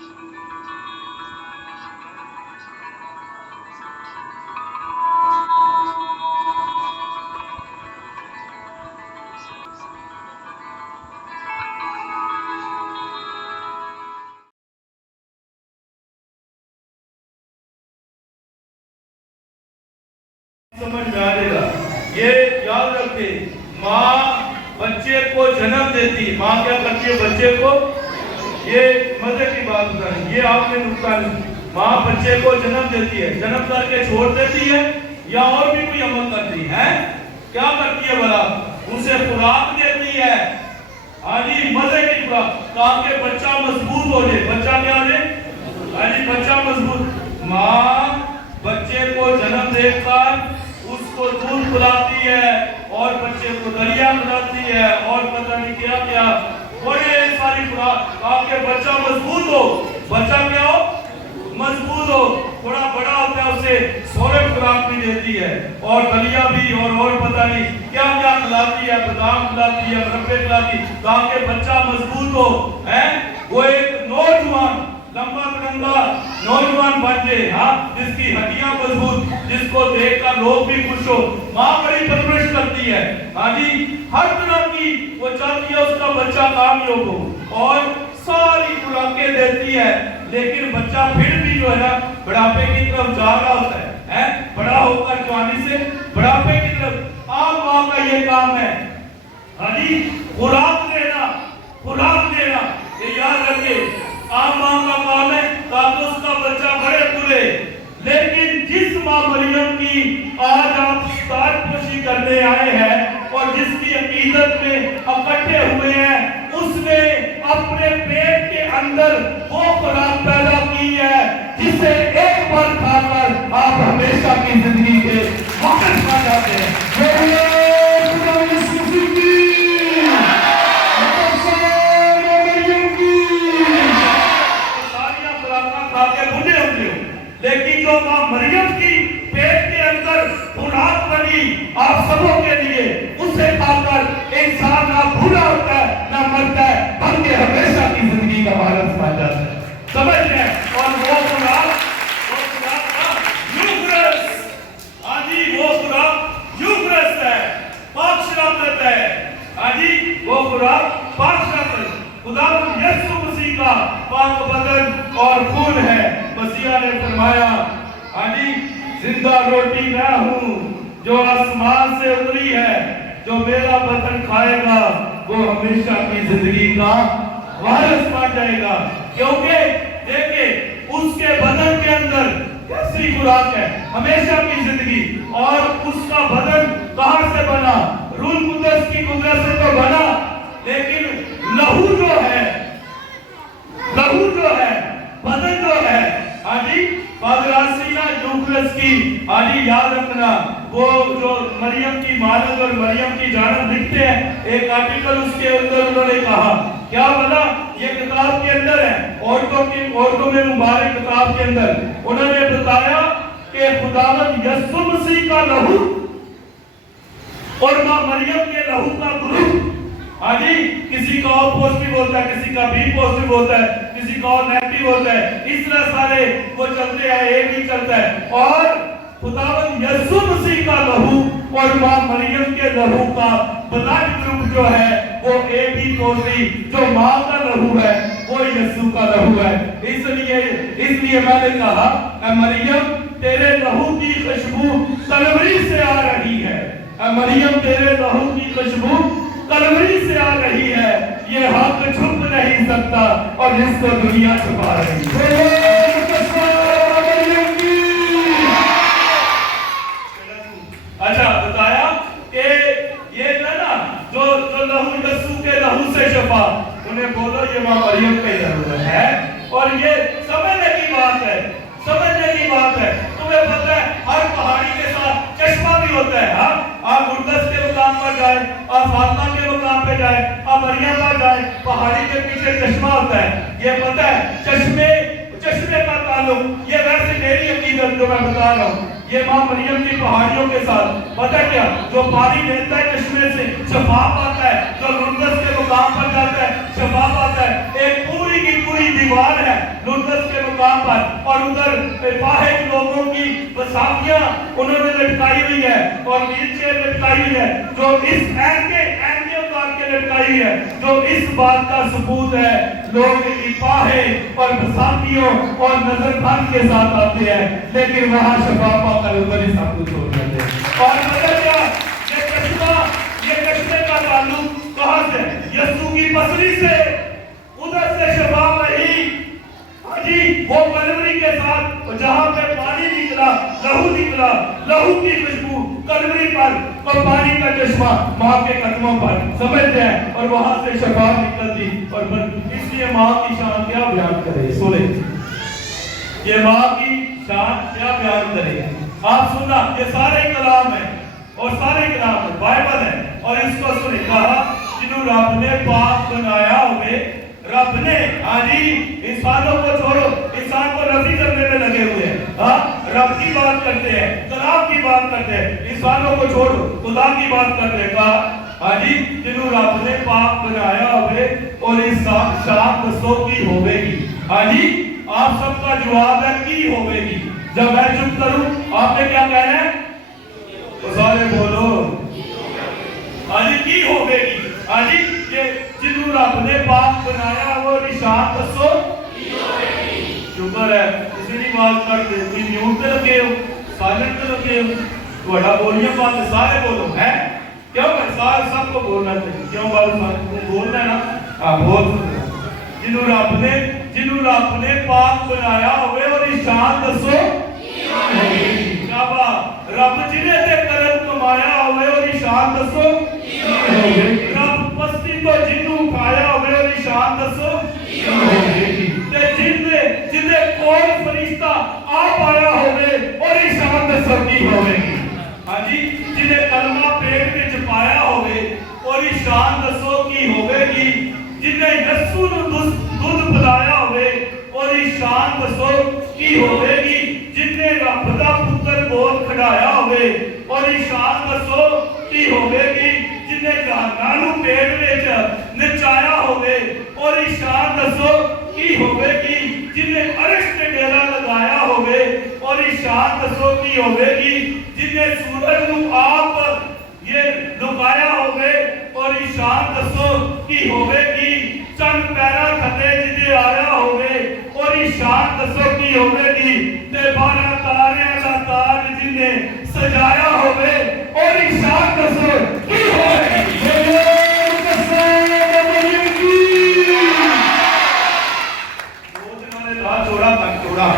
समझ में आ जाएगा। ये याद रखे, माँ बच्चे को जन्म देती है। माँ क्या करती है बच्चे को? ये मजे की बात बता रही, ये आपने नुकता नहीं। माँ बच्चे को जन्म देती है, जन्म करके छोड़ देती है या और भी कोई अमल करती है? क्या करती है भला? उसे खुराक देती है। हाँ जी, मजे की खुराक, ताकि बच्चा मजबूत हो जाए। बच्चा क्या हो जाए? हाँ जी, बच्चा मजबूत। माँ बच्चे को जन्म देकर उसको दूध पिलाती है और बच्चे को दलिया खिलाती है और पता नहीं क्या क्या, बड़े सारी खुराक, ताकि बच्चा मजबूत हो। बच्चा क्या हो? मजबूत हो। थोड़ा बड़ा होता है उसे सोलह खुराक भी देती है और दलिया भी और पता नहीं क्या क्या खिलाती है, बादाम खिलाती है, मुरब्बे खिलाती है, ताकि बच्चा मजबूत हो। है वो एक नौजवान, लंबा तिरंगा नौजवान बन जाए, हाँ, जिसकी हड्डियां मजबूत, जिसको देखकर लोग भी खुश हो। माँ बड़ी परवरिश करती है। हाँ जी, हर तरह की वो चाहती है उसका बच्चा कामयाब हो और सारी खुराकें देती है, लेकिन बच्चा फिर भी जो है ना बुढ़ापे की तरफ जा रहा होता है, बड़ा होकर जवानी से बुढ़ापे की तरफ। आप माँ का ये काम है, हाँ जी, खुराक देना, खुराक देना। ये याद रखे, आप माँ का काम है ताकि उसका बच्चा बड़े बुरे। लेकिन जिस माँ मरियम की आज आप ताजपोशी करने आए हैं और जिसकी अकीदत में इकट्ठे हुए हैं, उसने अपने पेट के अंदर वो खुराक पैदा की है जिसे एक बार खाकर आप हमेशा की जिंदगी के वापस आ जाते हैं। लेकिन जो माँ मरियम की पेट के अंदर खुराक बनी आप सबों के लिए, उसे खाकर इंसान ना भूला होता है ना मरता है, बल्कि हमेशा की जिंदगी का वारिस बन जाता है। समझ रहे? और वो खुराक का यूफ्रेस, हाँ जी, वो खुराक यूफ्रेस है, पाक शराफत है। हाँ जी, वो खुराक पाक शराफत, खुदा यीशु मसीह का पाक बदन और खून है। मसीहा ने फरमाया, हाँ जी, जिंदा रोटी मैं हूँ जो आसमान से उतरी है, जो मेरा बदन खाएगा वो हमेशा की जिंदगी का वारिस बन जाएगा। क्योंकि देखिए उसके बदन के अंदर कैसी खुराक है, हमेशा की जिंदगी। और उसका बदन कहाँ से बना? रूह कुद्दस की कुदरत से तो बना, लेकिन लहू जो है, लहू जो है, बदन जो है, आदि पादरासिया यूफ्रेस की, आदि याद रखना। वो जो मरियम की मालूम और मरियम की जानब लिखते हैं, एक आर्टिकल उसके अंदर उन्होंने कहा, क्या बोला? ये किताब के अंदर है, औरतों में मुबारक किताब के अंदर उन्होंने बताया कि खुदावंद यीशु मसीह का लहू और मां मरियम के लहू का ग्रुप, हाँ जी, किसी का और पॉजिटिव होता है, किसी का भी पॉजिटिव होता है, किसी का और नेगेटिव होता है, इस तरह सारे वो चलते हैं, एक ही चलता है। और खुदावंद यीशु मसीह का लहू और मां मरियम के लहू का ब्लड ग्रुप जो है वो ए बी पॉजिटिव, जो मां का लहू है वो यीशु का लहू है। इसलिए मैंने कहा, मरियम तेरे लहू की खुशबू कलवरी से आ रही है, मरियम तेरे लहू की खुशबू कलवरी से आ रही है, ये हक छुप नहीं सकता और जिसको दुनिया छुपा रही है। अच्छा बताया कि ये ना जो लहू यीशु के लहू से शफा, उन्हें बोलो ये मां मरियम की जरूरत है। और ये समझने की बात है, समझने की बात है। तुम्हें पता है हर पहाड़ी के साथ चश्मा भी होता है। हाँ, आप मुर्दस के मुकाम पर जाए, आप फातिमा के मुकाम पे जाए, आप मरियम पर जाए, पहाड़ी के पीछे चश्मा होता है। ये पता है चश्मे का ताल्लुक, ये वैसे मेरी अकीदत जो मैं बता रहा हूँ, ये मां मरियम की पहाड़ियों के साथ, पता क्या, जो पानी लेता है चश्मे से शफाफ आता है, जो मुर्दस के मुकाम पर जाता है शफाफ आता है। एक पूरी की पूरी दीवार है, मुक़द्दस के मुकाम पर, और उधर फाहिश लोगों की बसातियां उन्होंने लटकाई हुई है और नीचे लटकाई हुई है जो इस ऐन के उतार के लटकाई हुई है, जो इस बात का सबूत है लोग फाहिश और बसातियों और नजरबंद के साथ आते हैं, लेकिन वहां शफा पाकर उधर ही सब कुछ छोड़ देते हैं। और मतलब क्या, ये कश्मे का ताल्लुक कहां से? यीशु की पसली से, उधर से शफा रही। हाँ जी, वो कलवरी के साथ जहां पे पानी निकला, लहू की खुशबू कलवरी पर, और पानी का चश्मा मां के कदमों पर, समझते हैं, और वहां से शफा निकलती। और इसलिए मां की शान क्या बयान करे, सुने ये मां की शान क्या बयान करे। आप सुनना, ये सारे कलाम है और सारे कलाम है, बाइबल है, और इसको सुने, कहा जिन्हों रब ने पाक बनाया हुए, रब ने, हाँ जी, इंसानों को छोड़ो, इंसान को नफी करने में लगे हुए हैं, हाँ, रब की बात करते हैं, कलाम की बात करते हैं, इंसानों को छोड़ो, खुदा की बात करते हैं, कहा हाँ जी, जिन्हों रब ने पाक बनाया हुए और इंसान शान दसो की होवेगी। हाँ जी, आप सबका जवाब है की होवेगी। जब मैं चुप करूं आपने क्या कहना है, तो सारे बोलो हाँ जी, की होवेगी। हाँ जी, ये जिन्हों रब ने पाक बनाया वो निशान दसो शुक्र है, किसी की बात कर देती म्यूट पे लगे हो, साइलेंट पे लगे हो, थोड़ा बोलिए बात सारे बोलो है, क्यों मैं सारे सबको बोलना चाहिए, क्यों बोलना है ना, हाँ बोल। जिन्हों रब ने पाक बनाया हुए और निशान दसो क्या बात, रब जिन्हें ते करम कमाया हुए और निशान दसो, रब पस्ती तो जिन्नू उठाया हुए और निशान दसो, ते जिन्हें कोई फरिश्ता आप आया होवे और निशान दसो की होवेगी। हाँ जी, जिन्हें कलमा पेट में पाया होवे और निशान दसो की होवेगी। जिन्हें यीशु नूं दूध पिलाया होवे और निशान दसो की होवेगी। जिन्हें रब दा पुत्र बोल खड़ाया होवे और निशान दसो की होवेगी। जिन्हें जहाना नूं पेट विच नचाया होवे और निशान दसो की होवेगी। जिन्हें अर्श ते डेरा लगाया होवे और निशान दसो की होवेगी। जिन्हें सूरज नूं आप ये लुकाया होवे और निशान दसो की होवेगी। चंद पैरा खते जिन्हें आया होवे और निशान दसो की होवेगी। ते 12 तारियां दा ताज जिन्हें सजाया होवे और निशान दसो की होवेगी। छोड़ा तक छोड़ा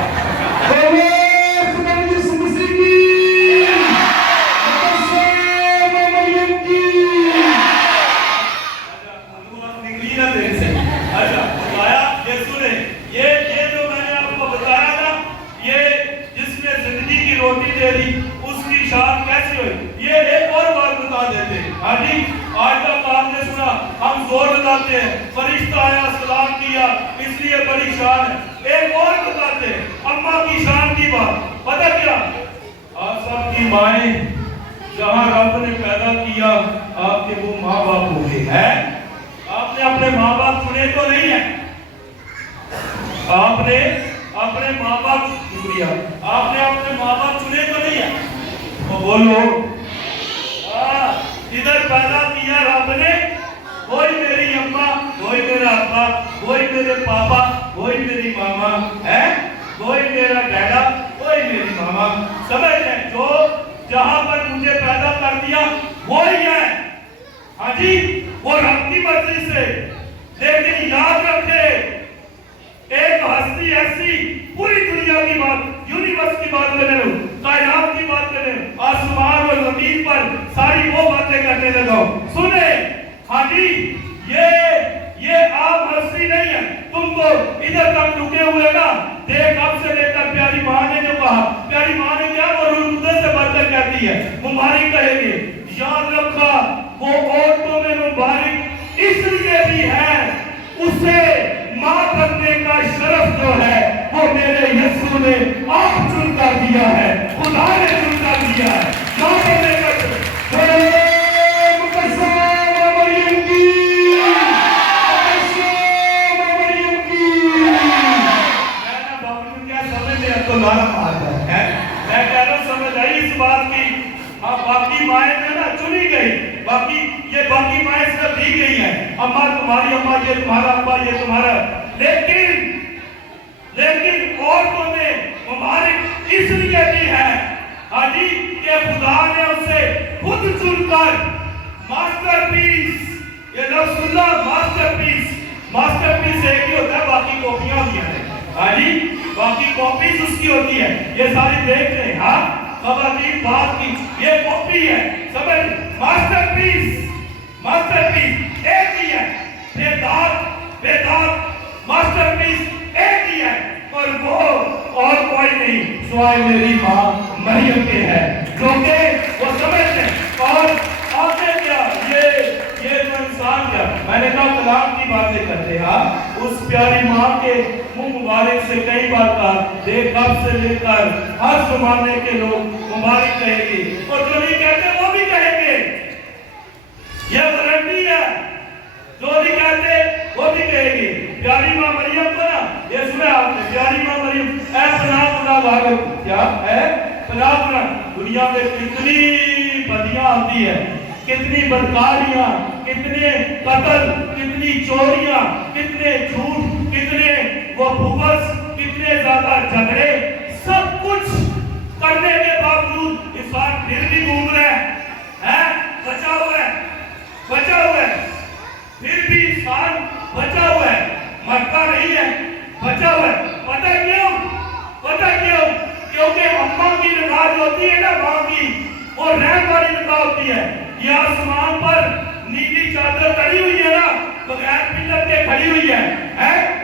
उसकी शान कैसे हुई, ये एक और बात बता देते हैं। हाँ जी, आज तक आपने सुना, हम जोर लगाते हैं, फरिश्ता आया सलाम किया इसलिए बड़ी शान है। एक और बताते हैं, अम्मा की शान की बात, पता क्या, आप सबकी माएं जहां रब ने पैदा किया आपके वो माँ बाप हो गए हैं। आपने अपने माँ बाप चुने तो नहीं है, आपने अपने माँ बाप, शुक्रिया, आपने अपने माँ बाप चुने तो नहीं है, तो बोलो इधर पैदा किया रब ने, वही मेरी अम्मा, वही मेरा अब्बा, वही मेरे पापा, वही मेरी मामा है, वही मेरा डैडा, वही मेरी मामा, समझ रहे, जो जहां पर मुझे पैदा कर दिया वही है। हाँ जी, वो रब की मर्जी से। लेकिन याद रखे, एक हस्ती ऐसी, पूरी दुनिया की बात, यूनिवर्स की बात कर रहे हो, कायनात की बात कर रहे हो, आसमान और जमीन पर सारी वो बातें करने लगा। सुने, हाँ जी, ये आप हस्ती नहीं है, तुम तो इधर तक रुके हुए ना। देख, अब से लेकर प्यारी माँ ने जो कहा, प्यारी माँ ने क्या, वो रुदे से बढ़कर कहती है, मुबारक कहेंगे। याद रखा, वो औरतों में मुबारक इसलिए भी है, उसे माँ बनने का शरफ जो है वो मेरे यीशु ने आप चुन कर दिया है, खुदा ने चुन कर दिया है माँ बनने का शरफ। دی گئی ہیں، اماں تمہاری اماں، یہ تمہارا ابا، یہ تمہارا، لیکن عورتوں میں مبارک اس لیے بھی ہے ہاں جی کہ خدا نے اسے خود چن کر ماسٹر پیس، یہ لفظ اللہ ماسٹر پیس ایک ہی ہوتا ہے، باقی کاپیاں ہوتی ہیں ہاں جی، باقی کاپیز اس کی ہوتی ہے، یہ ساری دیکھ رہے ہیں ہاں خواتین بات کی، یہ کاپی ہے سمجھ، ماسٹر پیس ایک ہی ہے، بے داغ ماسٹر پیس ایک ہی ہے، اور وہ اور کوئی نہیں سوائے میری ماں مریم کے ہے، کیونکہ وہ سمجھتے ہیں اور آتے کیا یہ تو انسان کیا، میں نے کہا کلام کی باتیں کرتے ہاں، اس پیاری ماں کے منہ مبارک سے کئی بار کہا، دیکھ اب سے لے کر ہر زمانے کے لوگ مبارک کہیں گے، اور جو نہیں کہتے وہ بھی کہیں گے، یہ وارنٹی ہے، جو نہیں کہتے وہ بھی کہیں گے، پیاری ماں مریم کو نا، یہ سنے آپ نے پیاری ماں مریم، اے پناہ بھاگت، کیا ہے پناہ دنیا میں کتنی بدیاں آتی ہے، کتنی بدکاریاں، کتنے قتل، کتنی چوریاں، کتنے جھوٹ، کتنے وہ بغض، کتنے زیادہ جھگڑے، سب کچھ کرنے کے باوجود انسان پھر بھی گھوم رہا ہے، بچا ہوا ہے، پھر بھی انسان بچا ہوا ہے، مرتا نہیں ہے، بچا ہوا ہے، پتہ کیوں؟ کیونکہ اماں کی نگاہ جو ہوتی ہے نا ماں کی، وہ رحم والی نگاہ ہوتی ہے، یہ آسمان پر نیلی چادر کڑی ہوئی ہے نا، بغیر پلر کے کھڑی ہوئی ہے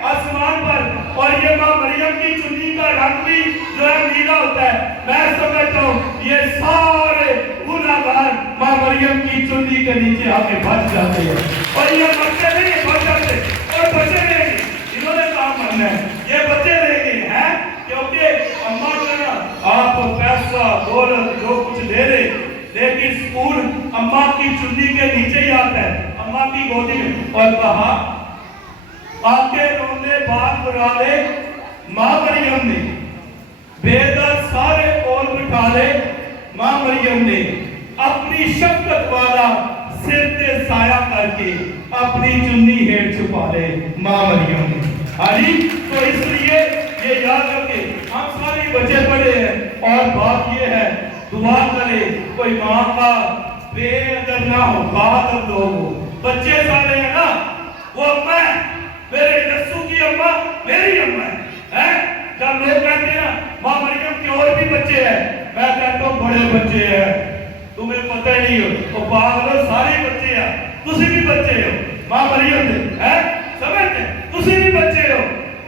آسمان پر، اور یہ ماں مریم کی چنی کا رنگ بھی جو ہے نیلا ہوتا ہے، میں سمجھتا ہوں یہ سارے گناہگار ماں مریم کی چنی کے نیچے آ کے بچ جاتے ہیں، اور یہ مرتے نہیں بچ جاتے، اور بچے رہیں گے، انہوں نے کام کرنا ہے، یہ بچے رہیں گے ہیں، کیونکہ اماں جو ہے نا آپ پیسہ دولت جو کچھ دے رہے، لیکن سکون اماں کی چنی کے نیچے ہی آتا ہے، اماں کی گودی میں، اور کہا آکے رونے بات بنا لے ماں مریم نے، بے در سارے کول بٹھا لے ماں مریم نے، اپنی شفقت والا سر تے سایہ کر کے اپنی چنی ہیٹھ چھپا لے ماں مریم نے، آجی تو اس لیے یہ یاد رکھے، ہم سارے بچے پڑے ہیں، اور بات یہ ہے دعا کرے کوئی ماں کا بے ادب نہ ہو، باادب لوگ ہو، بچے سارے ہیں نا، وہ اماں ہے، میرے یسوع کی اماں میری اماں ہے، جب لوگ کہتے ہیں ماں مریم کے اور بھی بچے ہیں، میں کہتا ہوں بڑے بچے ہیں، تمہیں پتہ ہی نہیں ہو، وہ پاگلو سارے بچے ہیں، تسی بھی بچے ہو، ماں مریم دے، سمجھتے تسی بھی بچے ہو،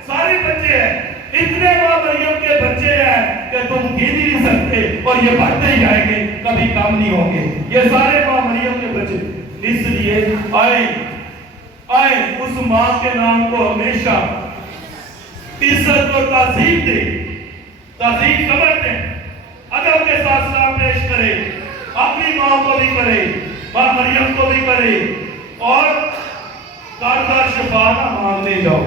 سارے بچے ہیں، اتنے ماں مریم کے بچے ہیں کہ تم گن ہی نہیں سکتے، اور یہ بڑھتے ہی جائیں گے، کبھی کم نہیں ہوں گے، یہ سارے ماں مریم کے بچے، اس لیے آئے اس ماں کے نام کو ہمیشہ عزت اور تعظیم دے، تعظیم سمجھتے ہیں، ادب کے ساتھ سلام پیش کرے، اپنی ماں کو بھی کرے، ماں مریم کو بھی کرے، اور کارگر شفا نہ مانگنے جاؤ،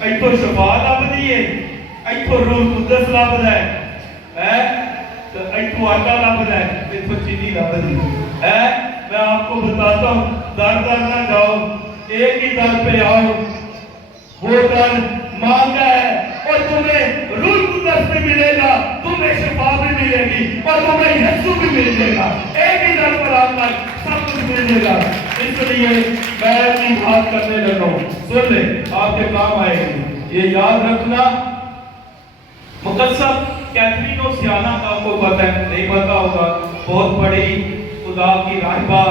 ایتھو شفا لب دیئے، ایتھو روح قدس لب دائے، ایتھو آٹا لب دائے، ایتھو چینی لب دیئے، میں آپ کو بتاتا ہوں، در در نہ جاؤ، ایک ہی در پہ آؤ، وہ در ماں کا ہے، اور تمہیں روح قدس بھی ملے گا، تمہیں شفا بھی ملے گی، اور تمہیں یسوع بھی ملے گا، ایک ہی در پر آتا ہے، سب کچھ ملے گا، اس لیے میں اپنی بات کرنے لگا ہوں، سن لیں آپ کے کام آئے گی، یہ یاد رکھنا، مقدسہ کیتھرین آف سیانا کا آپ کو پتہ ہے، نہیں پتہ ہوگا، بہت بڑی خدا کی راہبہ،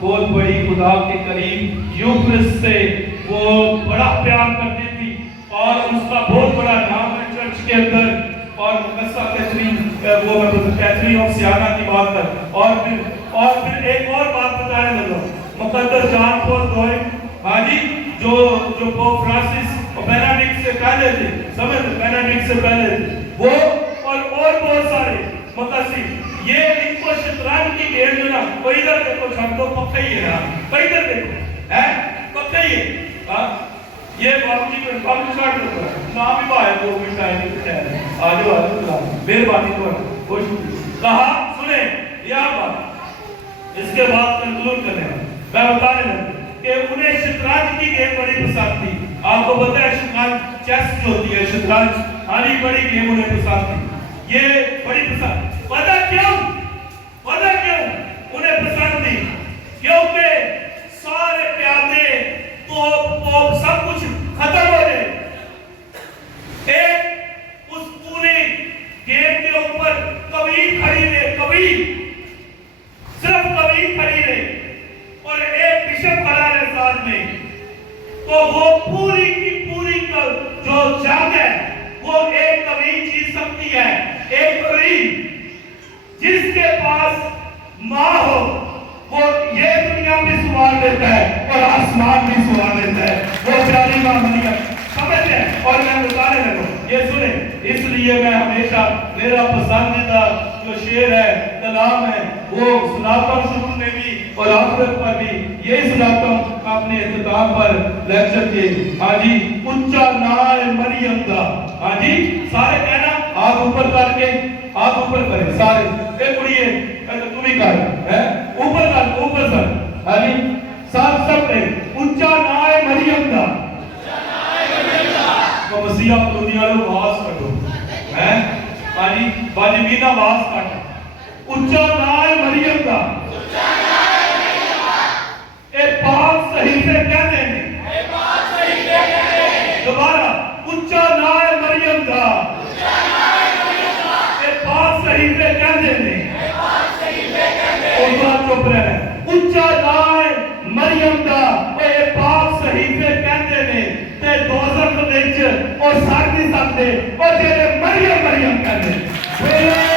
بہت بڑی خدا کے قریب، یوکرس سے وہ بڑا پیار کرتی تھی، اور اس کا بہت بڑا نام ہے چرچ کے اندر، اور مقدسہ کیتھرین آف سیانا کی بات کر، اور پھر ایک اور بات بتانے لگا، مقدس جان پال دوئے، ہاں جی جو پوپ فرانسس بینیڈکٹ سے پہلے تھے، سمجھ بینیڈکٹ سے پہلے تھے، وہ اور بہت سارے مقدسی، یہ ان کو شطرنج کی گیم جو نا، وہ ادھر دیکھو چھڑ دو پکا ہی ہے نا، ادھر دیکھو پکا ہی ہے، یہ بابجی کو چھڑ دو، نام بھی باہر 2 منٹ آئے گی، آجو مہربانی کو کہا، سنیں یہ بات، اس کے بعد کنکلوڈ کرنے میں بتانے لگا کہ انہیں شطرنج کی گیم بڑی پسند تھی. آپ کو پتہ ہے شطرنج چیس جو ہوتی ہے شطرنج ہاری بڑی گیم انہیں پسند تھی. یہ بڑی پسند پتہ کیوں انہیں پسند تھی؟ کیونکہ سارے پیادے توپ سب کچھ ختم ہو گئے. ایک اس پوری گیم کے اوپر قوی کھڑی رہے, صرف قوی کھڑی رہے اور ایک بشپ کھڑا رہے ساتھ میں. تو وہ پوری کی پوری جو جنگ ہے وہ ایک قوی جیت سکتی ہے. ایک قوی جس کے پاس ماں ہو وہ یہ دنیا بھی سوار دیتا ہے اور آسمان بھی سوار دیتا ہے. وہ پیاری ماں مریم سمجھتے ہیں. اور میں بتانے لگوں, یہ سنیں, اس لیے میں ہمیشہ میرا پسندیدہ جو شعر ہے کلام ہے وہ سناتا ہوں شروع میں بھی اور آخرت پر بھی. یہی سناتا ہوں اپنے اختتام پر لیکچر کے. ہاں جی, اونچا نائے مریم دا. ہاں جی, سارے کہنا ہاتھ اوپر کر کے, ہاتھ اوپر کریں سارے. ایک اڑیے تو بھی کر اوپر کر, اوپر کر. ہاں جی, سب کہیں اونچا نائے مریم دا. تو مسیح آپ دنیا لوگ آواز کٹو ہاں جی, واجبین آواز کٹ. اونچا نائے مریم دا اے پاک صحیفے کہنے میں. دوبارہ اونچا نائے مریم دا اے پاک صحیفے کہنے میں. اور چپ رہے. اونچا نائے مریم دا اے پاک صحیفے کہنے میں تے دوزخ وچ اور سڑ نہیں سکتے اور جڑے مریم کہندے.